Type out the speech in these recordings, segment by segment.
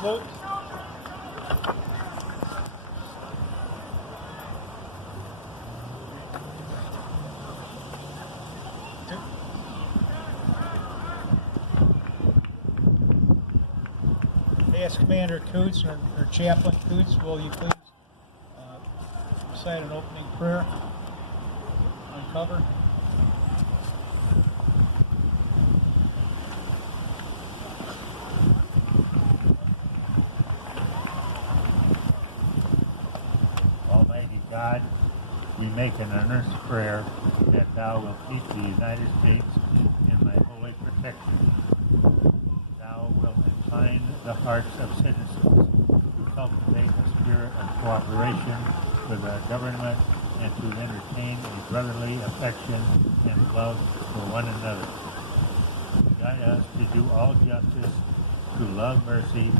Salute. Ask Commander Coots or Chaplain Coots, will you please recite an opening prayer? Uncover. Almighty God, we make an earnest prayer that Thou wilt keep the United States in Thy holy protection. Thou wilt incline the hearts of citizens to cultivate a spirit of cooperation with our government and to entertain a brotherly affection and love for one another. Guide us to do all justice, to love mercy,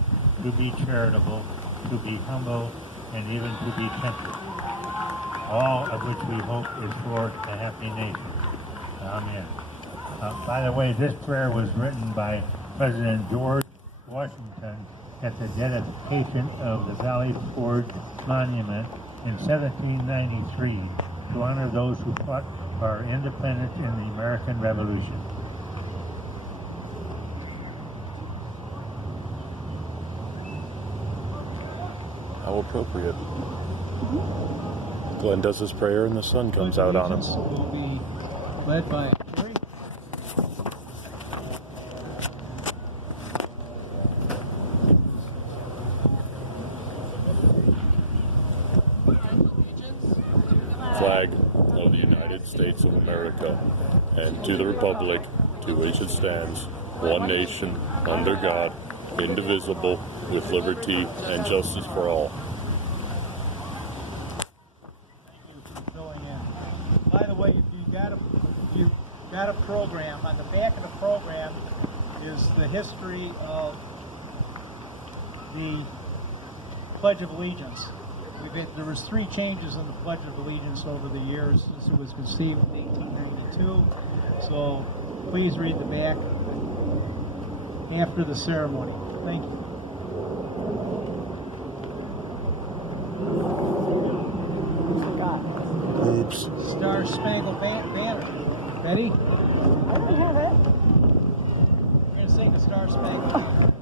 to be charitable, to be humble, and even to be temperate. All of which we hope is for a happy nation. Amen. By the way, this prayer was written by President George Washington at the dedication of the Valley Forge Monument in 1793 to honor those who fought for our independence in the American Revolution. How appropriate. Glenn does his prayer and the sun comes out on him. Will be led by Jerry. Flag of the United States of America, and to the republic to which it stands, one nation, under God, indivisible, with liberty and justice for all. Thank you for filling in. By the way, if you got a program, on the back of the program is the history of the Pledge of Allegiance. There was 3 changes in the Pledge of Allegiance over the years since it was conceived in 1892. So please read the back after the ceremony. Thank you. Oops. Star Spangled Banner. Betty? I don't have it. We're going to sing the Star Spangled Banner.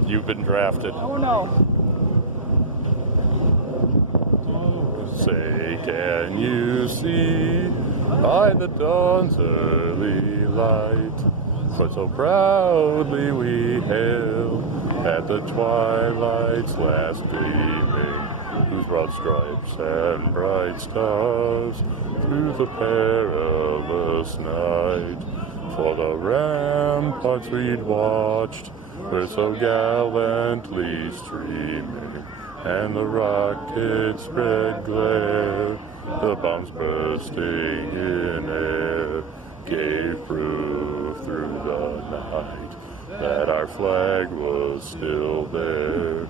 Okay? You've been drafted. Oh no. Say, can you see by the dawn's early light, for so proudly we hail at the twilight's last gleaming, whose broad stripes and bright stars through the perilous night, for the ramparts we'd watched were so gallantly streaming, and the rockets' red glare, the bombs bursting in air, gave proof through the night that our flag was still there.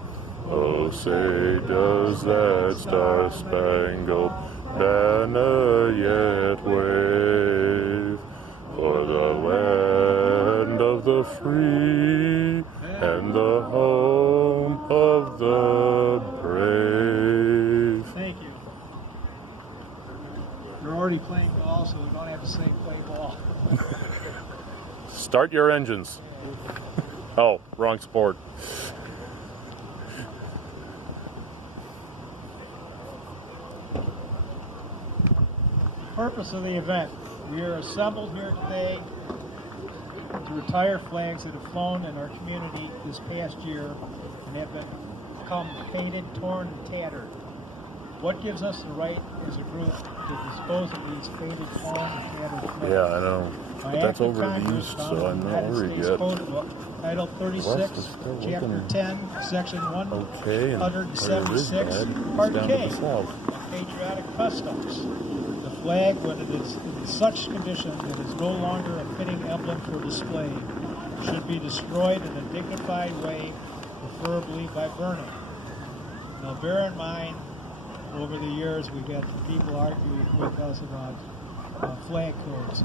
Oh, say, does that star-spangled banner yet wave for the land of the free and the home of the brave? Thank you. You're already playing ball, so we don't have to say play ball. Start your engines. Oh, wrong sport. Purpose of the event. We are assembled here today to retire flags that have flown in our community this past year and have become faded, torn, and tattered. What gives us the right as a group to dispose of these faded, torn, and tattered flags? Yeah, I know. But that's overused, so I'm not worried yet. Title 36, Chapter 10, Section 176, Part K, Patriotic Customs. The flag, when it is in such condition that it is no longer a fitting emblem for display, should be destroyed in a dignified way, preferably by burning. Now bear in mind, over the years we've had people argue with us about flag codes.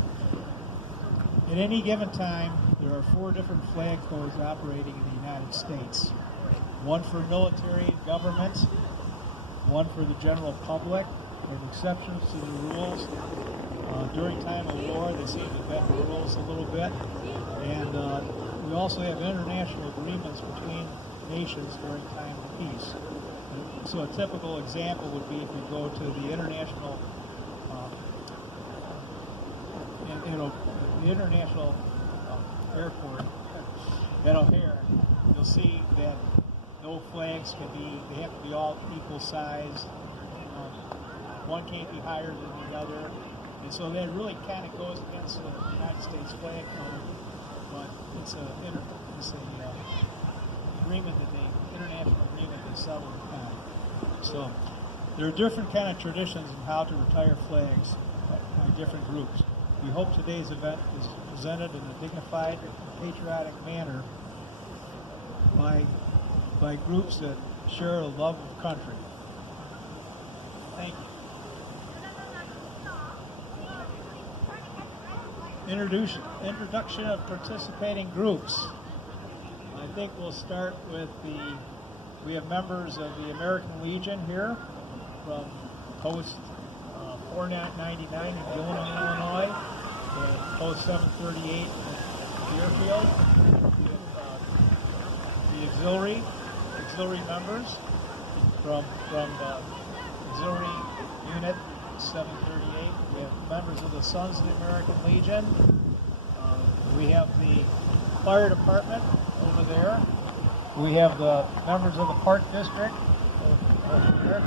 At any given time, there are 4 different flag codes operating in the United States. One for military and government, one for the general public, and exceptions to the rules. During time of war, they seem to bend the rules a little bit. And we also have international agreements between nations during time of peace. So a typical example would be if you go to the international airport at O'Hare, you'll see that no flags they have to be all equal size. One can't be higher than the other. And so that really kind of goes against the United States flag code, but it's a international agreement they settled upon. So there are different kind of traditions in how to retire flags by different groups. We hope today's event is presented in a dignified and patriotic manner by groups that share a love of country. Thank you. Introduction of participating groups. I think we'll start with we have members of the American Legion here from Post 499 in Deerfield, Illinois, and Post 738 in Deerfield. The auxiliary members from auxiliary unit 738. We have members of the Sons of the American Legion. We have the fire department over there. We have the members of the Park District over there.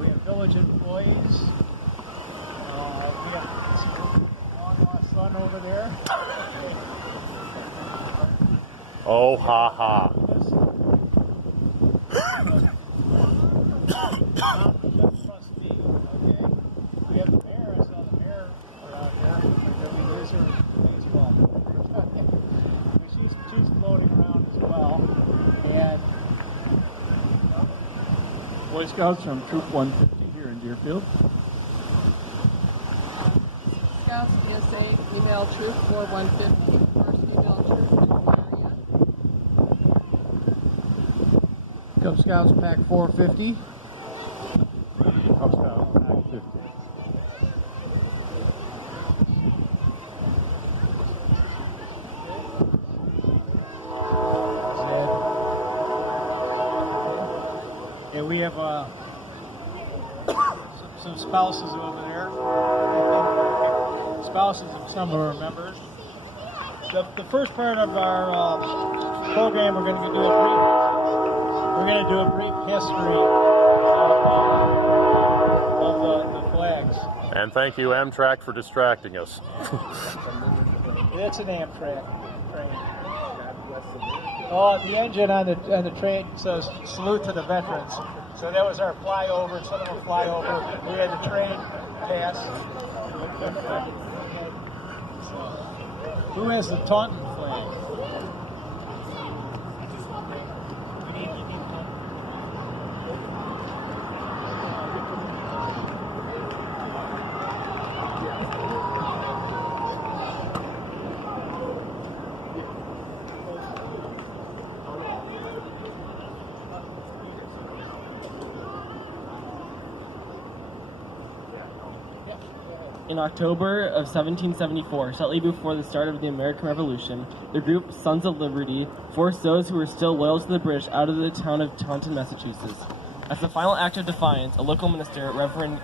We have village employees. We have long-lost son over there. Oh, ha ha. We have the mayor. I saw the mayor around here. Maybe there's her baseball. She's floating around as well. And Boy Scouts from Troop 150 here in Deerfield. Scouts PSA email troop 4150. First email troop in the area. Cub Scouts Pack 450. Cub Scouts Pack 50. and we have some spouses over there. Spouses of some of our members. The first part of our program, we're going to do a brief history of the flags. And thank you, Amtrak, for distracting us. It's an Amtrak train. Oh, the engine on the train says "Salute to the Veterans." So that was our flyover. Instead of a flyover, we had the train pass. Who has the Taunton flag? We need In October of 1774, shortly before the start of the American Revolution, the group Sons of Liberty forced those who were still loyal to the British out of the town of Taunton, Massachusetts. As a final act of defiance, a local minister, Reverend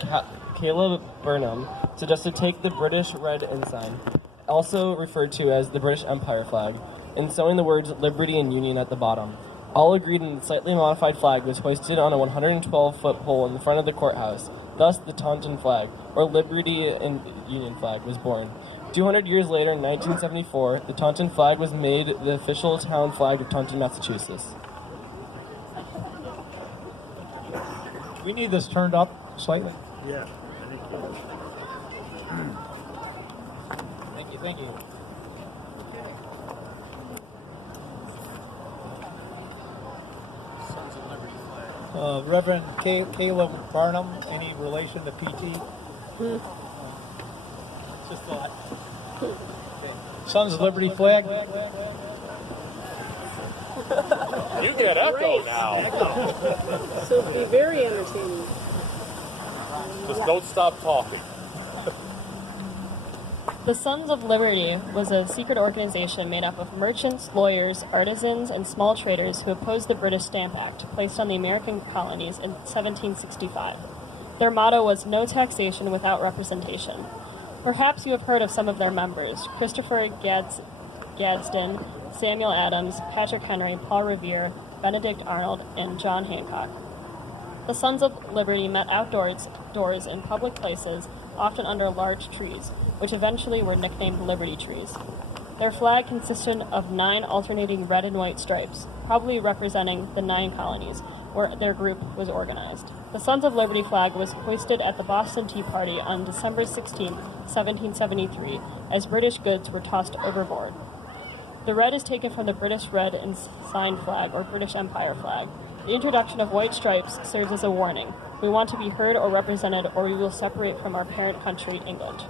Caleb Burnham, suggested take the British red ensign, also referred to as the British Empire flag, and sewing the words Liberty and Union at the bottom. All agreed, and the slightly modified flag was hoisted on a 112-foot pole in the front of the courthouse. Thus, the Taunton flag, or Liberty and Union flag, was born. 200 years later, in 1974, the Taunton flag was made the official town flag of Taunton, Massachusetts. We need this turned up slightly. Yeah. Thank you. Reverend Caleb Barnum, any relation to PT? Just thought. Okay. Sons of Liberty flag. You get echo now. So it'll be very entertaining. Just don't stop talking. The Sons of Liberty was a secret organization made up of merchants, lawyers, artisans, and small traders who opposed the British Stamp Act, placed on the American colonies in 1765. Their motto was "No taxation without representation." Perhaps you have heard of some of their members: Christopher Gadsden, Samuel Adams, Patrick Henry, Paul Revere, Benedict Arnold, and John Hancock. The Sons of Liberty met outdoors in public places, often under large trees, which eventually were nicknamed Liberty Trees. Their flag consisted of 9 alternating red and white stripes, probably representing the 9 colonies where their group was organized. The Sons of Liberty flag was hoisted at the Boston Tea Party on December 16, 1773, as British goods were tossed overboard. The red is taken from the British Red Ensign flag, or British Empire flag. The introduction of white stripes serves as a warning. We want to be heard or represented, or we will separate from our parent country, England.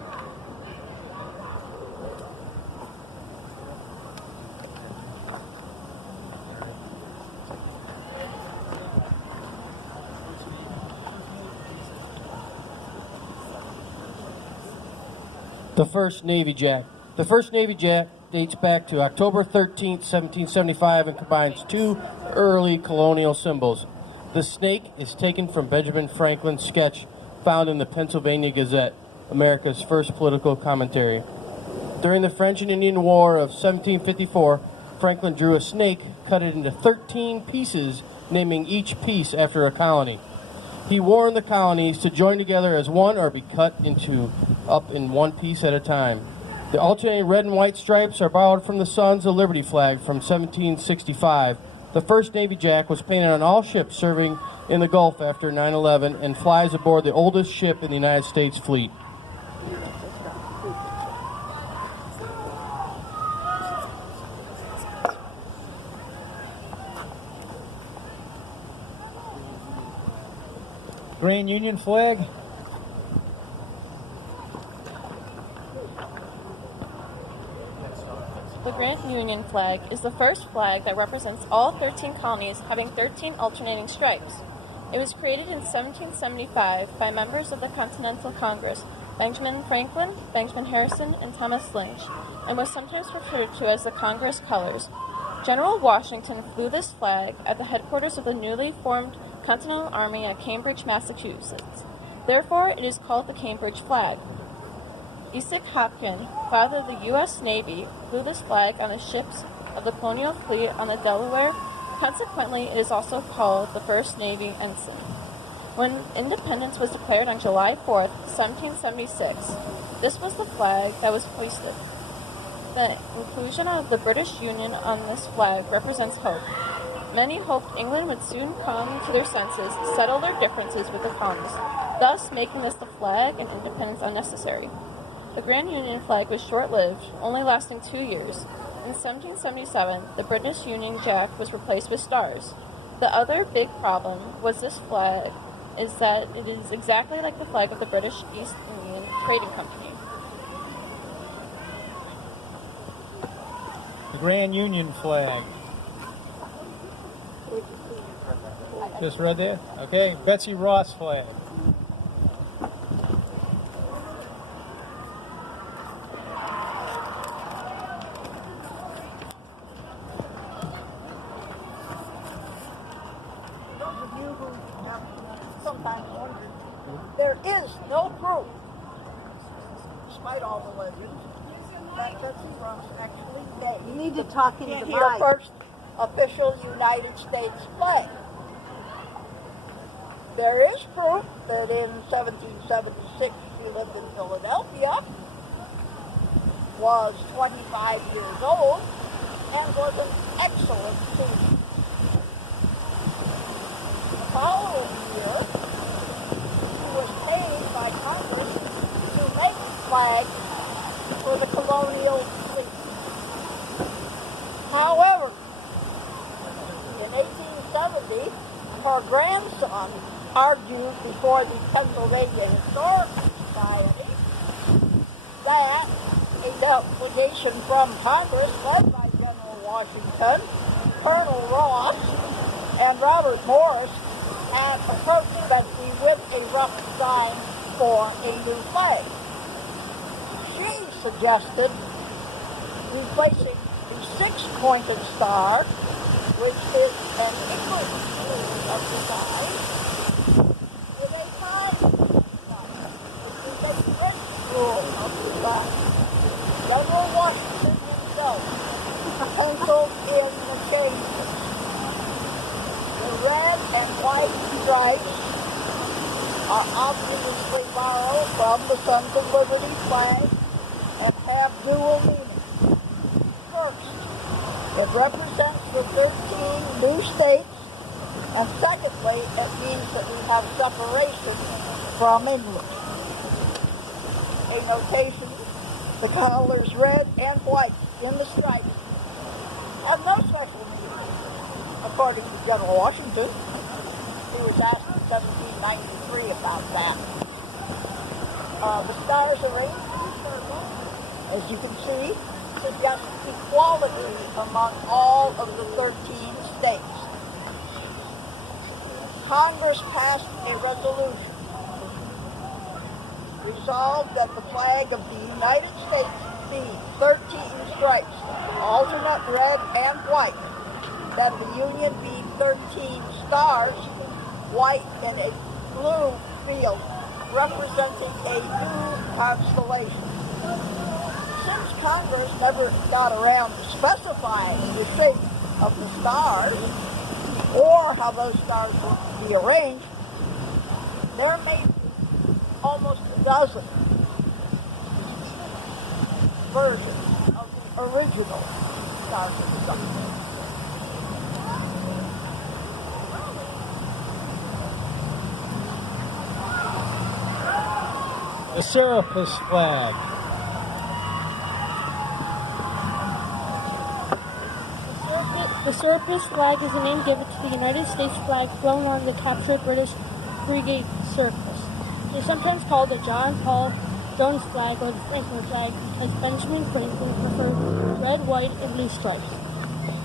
The first Navy Jack. The first Navy Jack dates back to October 13, 1775, and combines 2 early colonial symbols. The snake is taken from Benjamin Franklin's sketch found in the Pennsylvania Gazette, America's first political commentary. During the French and Indian War of 1754, Franklin drew a snake, cut it into 13 pieces, naming each piece after a colony. He warned the colonies to join together as one or be cut up in one piece at a time. The alternating red and white stripes are borrowed from the Sons of Liberty flag from 1765. The first Navy Jack was painted on all ships serving in the Gulf after 9/11 and flies aboard the oldest ship in the United States fleet. Grand Union flag. The Grand Union flag is the first flag that represents all 13 colonies having 13 alternating stripes. It was created in 1775 by members of the Continental Congress, Benjamin Franklin, Benjamin Harrison, and Thomas Lynch, and was sometimes referred to as the Congress colors. General Washington flew this flag at the headquarters of the newly formed Continental Army at Cambridge, Massachusetts. Therefore, it is called the Cambridge flag. Isaac Hopkins, father of the U.S. Navy, flew this flag on the ships of the colonial fleet on the Delaware. Consequently, it is also called the First Navy Ensign. When independence was declared on July 4, 1776, this was the flag that was hoisted. The inclusion of the British Union on this flag represents hope. Many hoped England would soon come to their senses, settle their differences with the colonies, thus making this the flag and independence unnecessary. The Grand Union flag was short-lived, only lasting 2 years. In 1777, the British Union Jack was replaced with stars. The other big problem was this flag is that it is exactly like the flag of the British East Indian Trading Company. The Grand Union flag. Just read there? Okay. Betsy Ross flag. Sometimes wondered, there is no proof, despite all the legends, that Betsy Ross actually made. You need to talk into the the mic. first official United States flag. There is proof that in 1776 she lived in Philadelphia, was 25 years old, and was an excellent student. The following year, she was paid by Congress to make flags for the colonial fleet. However, in 1870, her grandson argued before the Pennsylvania Historical Society that a delegation from Congress led by General Washington, Colonel Ross, and Robert Morris had approached Betsy with a rough design for a new flag. She suggested replacing the six-pointed star, which is an English exercise, with a time star, which is a French rule of design. General Washington himself penciled in the changes. The red and white stripes are obviously borrowed from the Sons of Liberty flag and have dual meaning. First, it represents the 13 new states, and secondly, it means that we have separation from England. A notation, the colors red and white in the stripes have no special meaning, according to General Washington. He was asked in 1793 about that. The stars arranged in a circle, as you can see, suggest equality among all of the 13 states. Congress passed a resolution resolved that the flag of the United States be 13 stripes, alternate red and white, that the Union be 13 stars, white in a blue field, representing a new constellation. Since Congress never got around to specifying the shape of the stars or how those stars were to be arranged, there may be almost a dozen versions of the original Stars of the Sun. The Serapis flag. The Serapis flag is a name given to the United States flag flown on the captured British frigate Serapis. It is sometimes called the John Paul Jones flag or the Franklin flag because Benjamin Franklin preferred red, white, and blue stripes.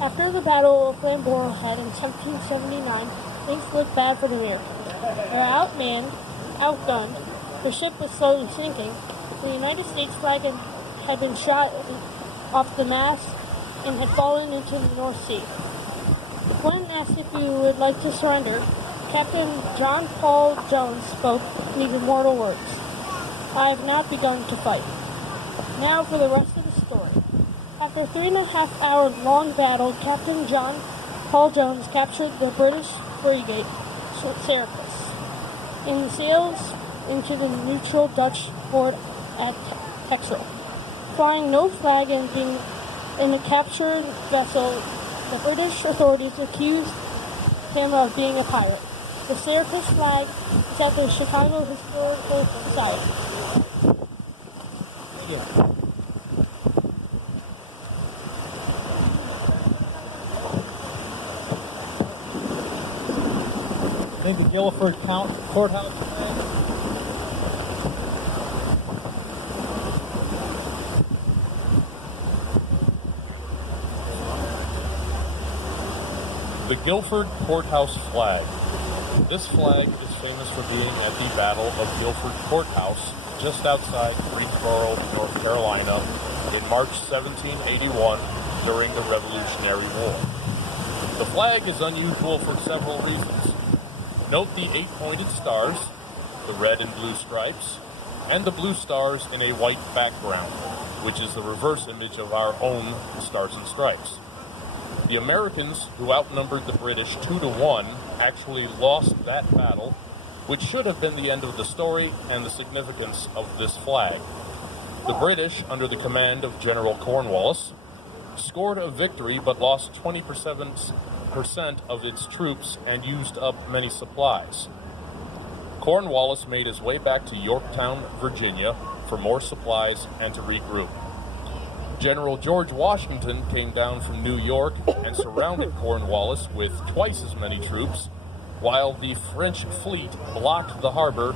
After the Battle of Flamborough Head in 1779, things looked bad for the Americans. They were outmanned, outgunned, the ship was slowly sinking, the United States flag had been shot off the mast and had fallen into the North Sea. When asked if he would like to surrender, Captain John Paul Jones spoke these immortal words: "I have not begun to fight." Now for the rest of the story. After a 3.5-hour long battle, Captain John Paul Jones captured the British frigate Serapis and sailed into the neutral Dutch port at Texel. Flying no flag and being in the captured vessel, the British authorities accused him of being a pirate. The Serapis flag is at the Chicago Historical Society. I think the Guilford Courthouse flag. The Guilford Courthouse flag. This flag is famous for being at the Battle of Guilford Courthouse just outside Greensboro, North Carolina in March 1781 during the Revolutionary War. The flag is unusual for several reasons. Note the 8-pointed stars, the red and blue stripes, and the blue stars in a white background, which is the reverse image of our own Stars and Stripes. The Americans, who outnumbered the British 2-1, actually lost that battle, which should have been the end of the story and the significance of this flag. The British, under the command of General Cornwallis, scored a victory but lost 27% of its troops and used up many supplies. Cornwallis made his way back to Yorktown, Virginia, for more supplies and to regroup. General George Washington came down from New York and surrounded Cornwallis with twice as many troops, while the French fleet blocked the harbor,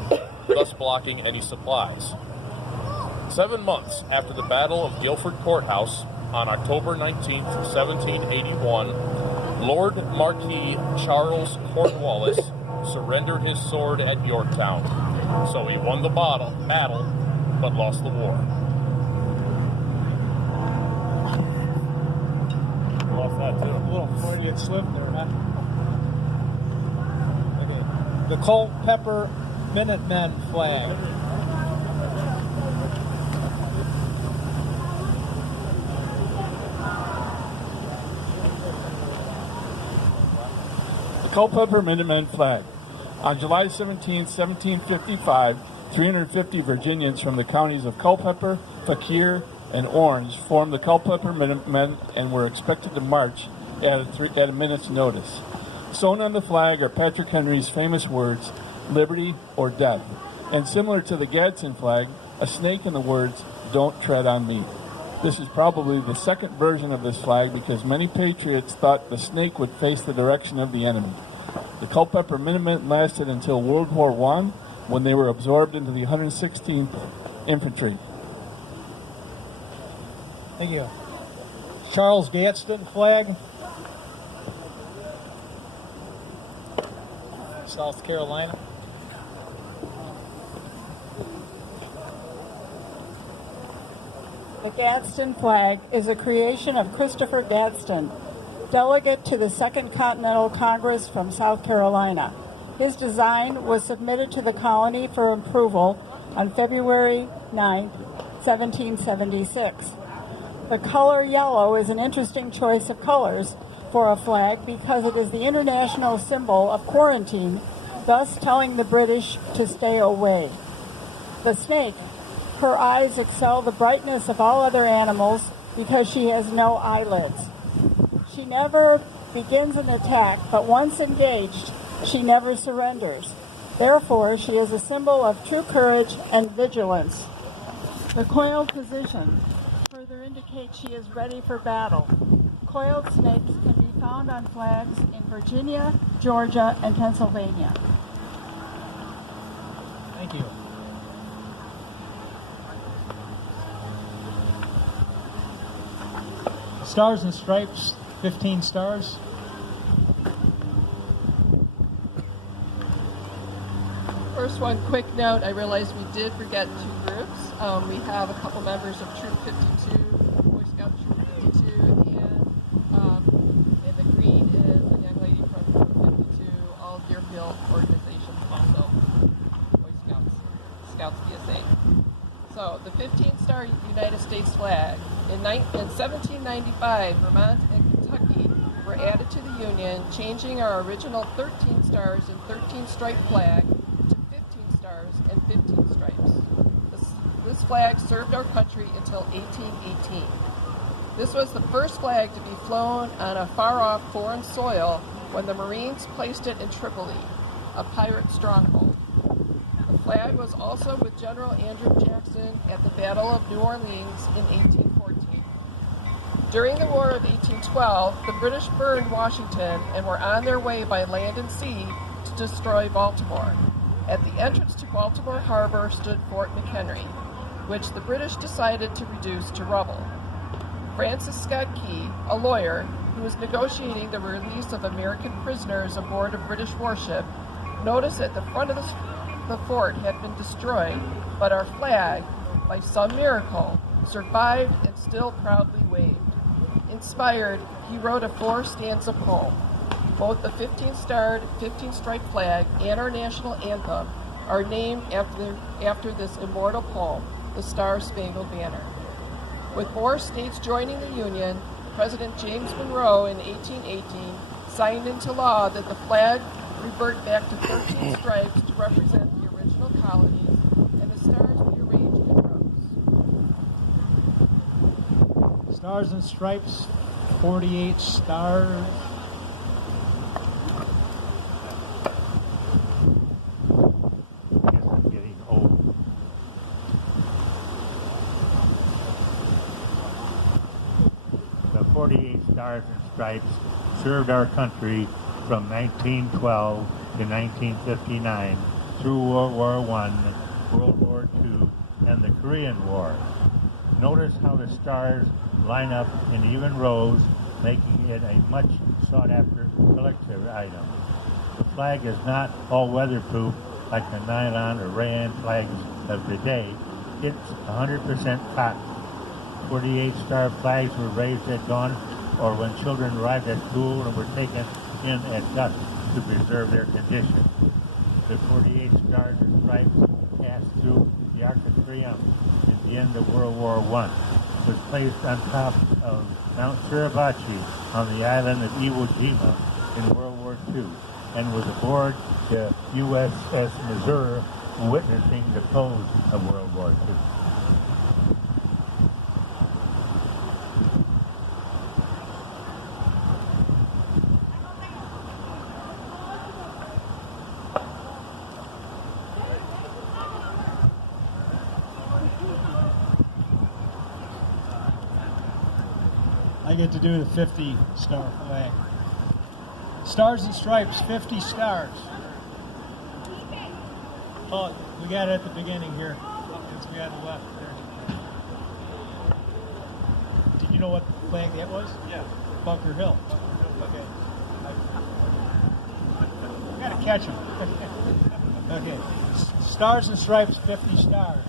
thus blocking any supplies. 7 months after the Battle of Guilford Courthouse on October 19, 1781, Lord Marquis Charles Cornwallis surrendered his sword at Yorktown. So he won the battle, but lost the war. Lost that too. A little Freudian slip there, huh? Okay. The Culpeper Minutemen flag. The Culpeper Minutemen flag. On July 17, 1755, 350 Virginians from the counties of Culpeper, Fauquier, and Orange formed the Culpeper Minutemen and were expected to march at a minute's notice. Sewn on the flag are Patrick Henry's famous words, "Liberty or death," and similar to the Gadsden flag, a snake in the words, "Don't tread on me." This is probably the second version of this flag because many patriots thought the snake would face the direction of the enemy. The Culpeper Minutemen lasted until World War I, when they were absorbed into the 116th Infantry. Thank you. Charles Gadsden flag. South Carolina. The Gadsden flag is a creation of Christopher Gadsden, delegate to the Second Continental Congress from South Carolina. His design was submitted to the colony for approval on February 9, 1776. The color yellow is an interesting choice of colors for a flag because it is the international symbol of quarantine, thus telling the British to stay away. The snake, her eyes excel the brightness of all other animals because she has no eyelids. She never begins an attack, but once engaged, she never surrenders. Therefore, she is a symbol of true courage and vigilance. The coiled position further indicates she is ready for battle. Coiled snakes can be found on flags in Virginia, Georgia, and Pennsylvania. Thank you. Stars and Stripes, 15 stars. First one, quick note, I realized we did forget two groups. We have a couple members of Troop 52, Boy Scout Troop 52, and the green is a young lady from Troop 52, all Deerfield organizations, also Boy Scouts BSA. So, the 15-star United States flag. In 1795, Vermont and Kentucky were added to the Union, changing our original 13 stars and 13-stripe flag to 15 stars and 15 stripes. This flag served our country until 1818. This was the first flag to be flown on a far-off foreign soil when the Marines placed it in Tripoli, a pirate stronghold. The flag was also with General Andrew Jackson at the Battle of New Orleans in 1814. During the War of 1812, the British burned Washington and were on their way by land and sea to destroy Baltimore. At the entrance to Baltimore Harbor stood Fort McHenry, which the British decided to reduce to rubble. Francis Scott Key, a lawyer who was negotiating the release of American prisoners aboard a British warship, noticed that the front of the fort had been destroyed, but our flag, by some miracle, survived and still proudly waved. Inspired, he wrote a 4-stanza poem. Both the 15-starred, 15-striped flag and our national anthem are named after this immortal poem, the Star-Spangled Banner. With more states joining the Union, President James Monroe in 1818 signed into law that the flag revert back to 13 stripes to represent the original colonies, and the stars be arranged in rows. Stars and Stripes, 48 stars. I guess I'm getting old. The 48 Stars and Stripes served our country from 1912 to 1959 through World War I, World War II, and the Korean War. Notice how the stars line up in even rows, making it a much sought-after collector item. The flag is not all weatherproof like the nylon or rayon flags of today. It's 100% cotton. 48-star flags were raised at dawn or when children arrived at school and were taken in at dusk to preserve their condition. The 48 stars and stripes passed through the Arc de Triomphe at the end of World War I, was placed on top of Mount Suribachi on the island of Iwo Jima in World War II, and was aboard the USS Missouri witnessing the close of World War II. I get to do the 50-star flag. Stars and Stripes, 50 stars. Oh, we got it at the beginning here. It's we on the left there. Did you know what flag that was? Yeah. Bunker Hill. Okay. We got to catch them. Okay. Stars and Stripes, 50 stars.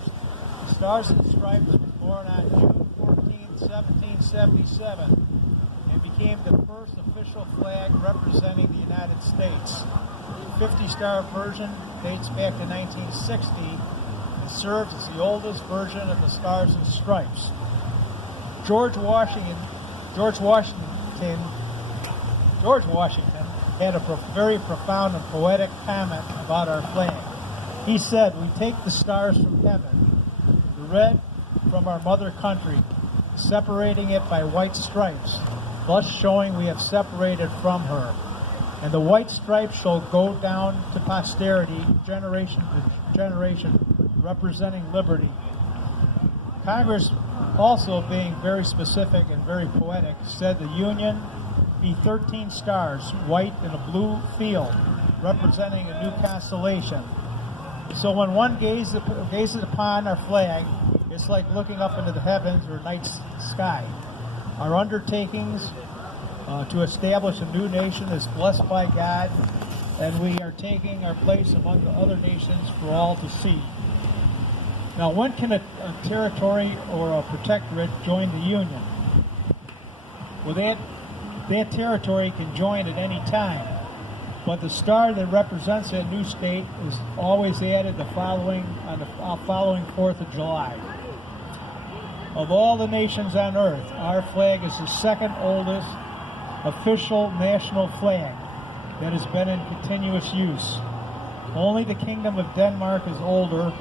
The Stars and Stripes were born on June 14th, 1777, and became the first official flag representing the United States. The 50-star version dates back to 1960 and serves as the oldest version of the Stars and Stripes. George Washington had a very profound and poetic comment about our flag. He said, "We take the stars from heaven, the red from our mother country, separating it by white stripes, thus showing we have separated from her. And the white stripes shall go down to posterity, generation to generation, representing liberty." Congress, also being very specific and very poetic, said the Union be 13 stars, white in a blue field, representing a new constellation. So when one gazes upon our flag, it's like looking up into the heavens or night sky. Our undertakings to establish a new nation is blessed by God, and we are taking our place among the other nations for all to see. Now, when can a territory or a protectorate join the Union? Well, that territory can join at any time, but the star that represents that new state is always added on the following 4th of July. Of all the nations on earth, our flag is the second oldest official national flag that has been in continuous use. Only the Kingdom of Denmark is older.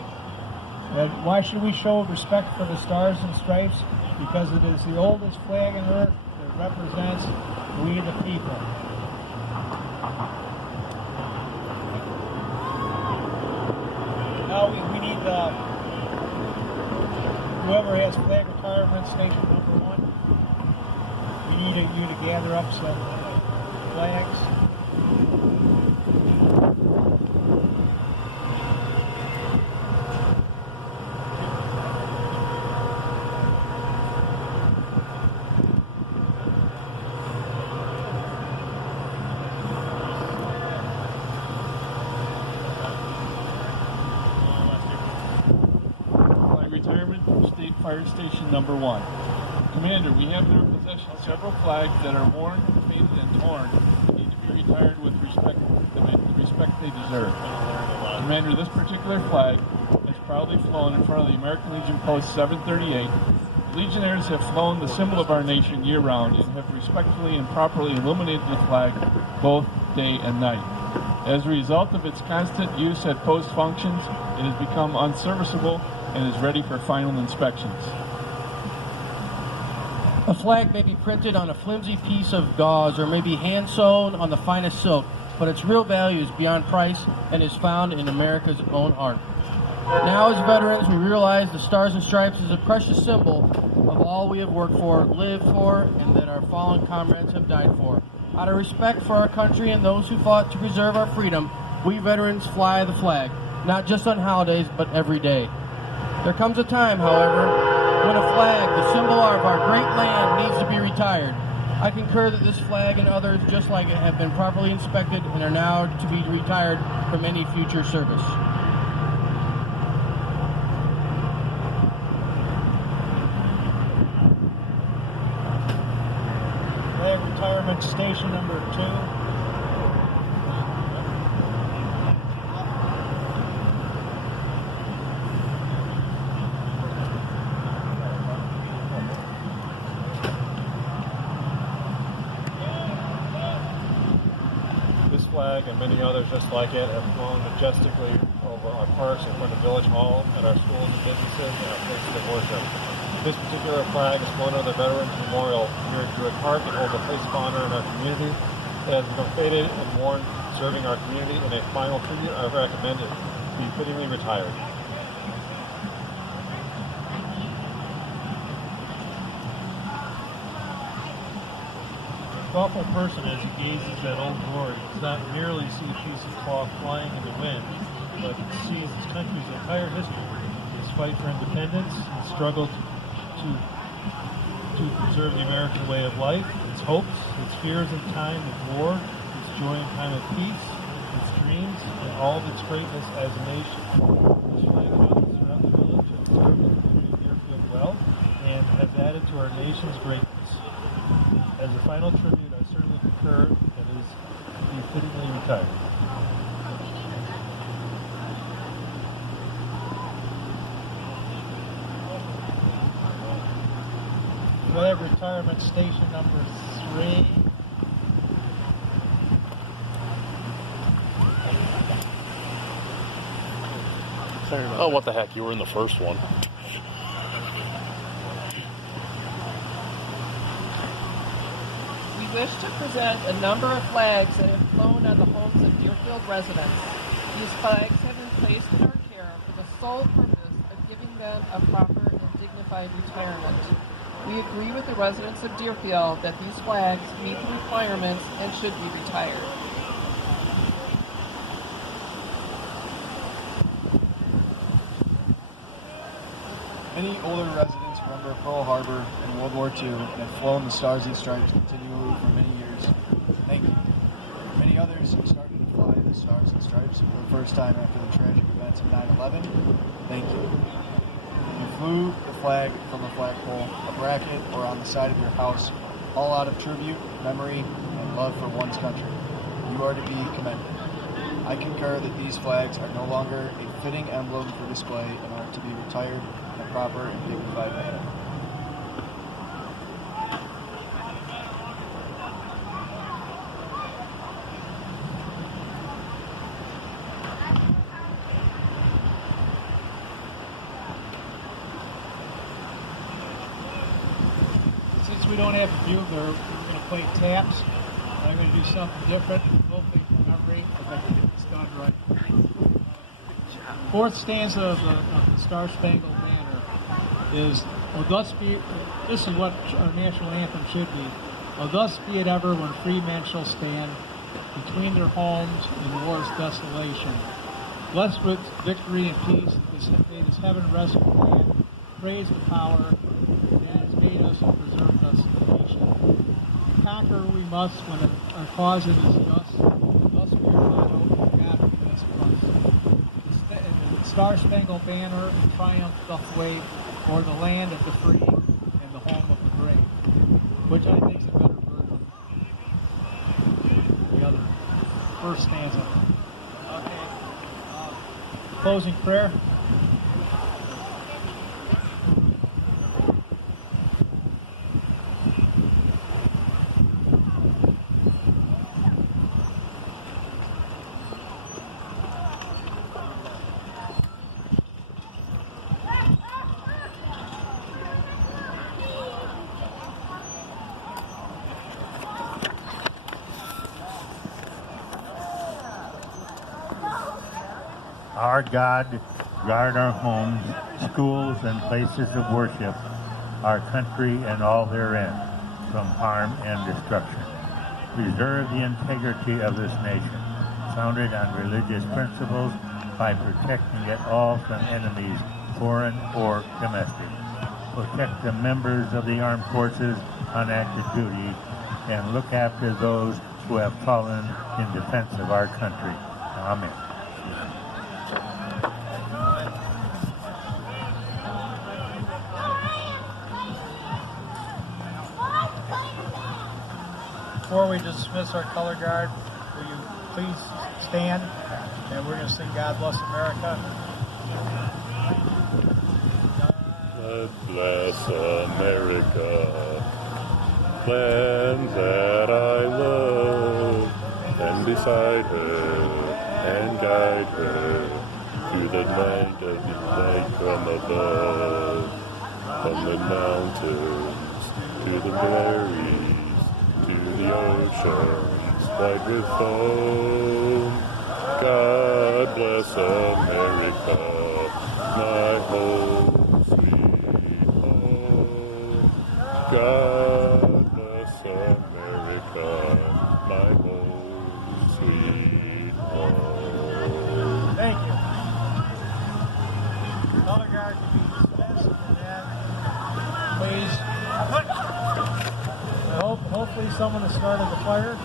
And why should we show respect for the Stars and Stripes? Because it is the oldest flag on earth that represents we the people. Now we need whoever has flag retirement station number 1. We need you to gather up some flags. Fire Station number 1. Commander, we have in our possession several flags that are worn, faded, and torn and need to be retired with the respect they deserve. Commander, this particular flag has proudly flown in front of the American Legion Post 738. Legionnaires have flown the symbol of our nation year-round and have respectfully and properly illuminated the flag both day and night. As a result of its constant use at post functions, it has become unserviceable and is ready for final inspections. A flag may be printed on a flimsy piece of gauze or may be hand-sewn on the finest silk, but its real value is beyond price and is found in America's own heart. Now, as veterans, we realize the Stars and Stripes is a precious symbol of all we have worked for, lived for, and that our fallen comrades have died for. Out of respect for our country and those who fought to preserve our freedom, we veterans fly the flag, not just on holidays, but every day. There comes a time, however, when a flag, the symbol of our great land, needs to be retired. I concur that this flag and others just like it have been properly inspected and are now to be retired from any future service. Flag retirement station number 2. Flag and many others just like it have flown majestically over our parks in front of Village Hall, and our schools and businesses, and our places of worship. This particular flag is flown over the Veterans Memorial here at Druid Park and holds a place of honor in our community. It has become faded and worn, serving our community in a final tribute. I recommend it be fittingly retired. Thoughtful person, as he gazes at Old Glory, does not merely see a piece of cloth flying in the wind, but sees his country's entire history, his fight for independence, his struggle to preserve the American way of life, its hopes, its fears in time of war, its joy in time of peace, its dreams, and all of its greatness as a nation. This flag runs throughout the village and serves the community of Deerfield well, and has added to our nation's greatness. As a final tribute, I certainly concur that it is be fittingly retired. Flag retirement station number 3. Oh, what the heck? You were in the first one. We wish to present a number of flags that have flown on the homes of Deerfield residents. These flags have been placed in our care for the sole purpose of giving them a proper and dignified retirement. We agree with the residents of Deerfield that these flags meet the requirements and should be retired. Many older residents remember Pearl Harbor and World War II and have flown the Stars and Stripes continually for many years. Thank you. Many others who started to fly the Stars and Stripes for the first time after the tragic events of 9/11. Thank you. You flew the flag from a flagpole, a bracket, or on the side of your house, all out of tribute, memory, and love for one's country. You are to be commended. I concur that these flags are no longer a fitting emblem for display and are to be retired in a proper and dignified manner. Since we don't have a bugler, we're going to play taps. I'm going to do something different. Hopefully, from memory, if I can get this done right. Fourth stanza of the Star Spangled Banner is, "Oh, thus be." This is what our national anthem should be. "Oh, thus be it ever when free men shall stand between their homes in war's desolation. Blessed with victory and peace, may this heaven rest land. Praise the power that has made us and preserved us a nation. Conquer we must when our cause it is just. Thus we are motto, God be us plus. The Star Spangled Banner in triumph doth wave o'er the land of the free and the home of the brave," which I think is a better version of the other first stanza. Okay. Closing prayer. Our God, guard our homes, schools, and places of worship, our country and all therein, from harm and destruction. Preserve the integrity of this nation, founded on religious principles, by protecting it all from enemies, foreign or domestic. Protect the members of the armed forces on active duty and look after those who have fallen in defense of our country. Amen. Before we dismiss our color guard, will you please stand, and we're going to sing God Bless America. God bless America, land that I love, and beside her, and guide her through the night of the night from above, from the mountains to the prairies, to the oceans white with foam. God bless America, my home, sweet home. God bless America, my home, sweet home. Thank you. Color guard to be dismissed, and then please. Hopefully someone has started the fire.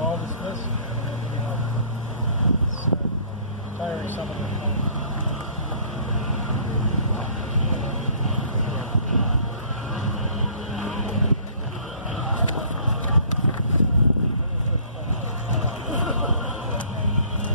All dismissed. Firing some of them.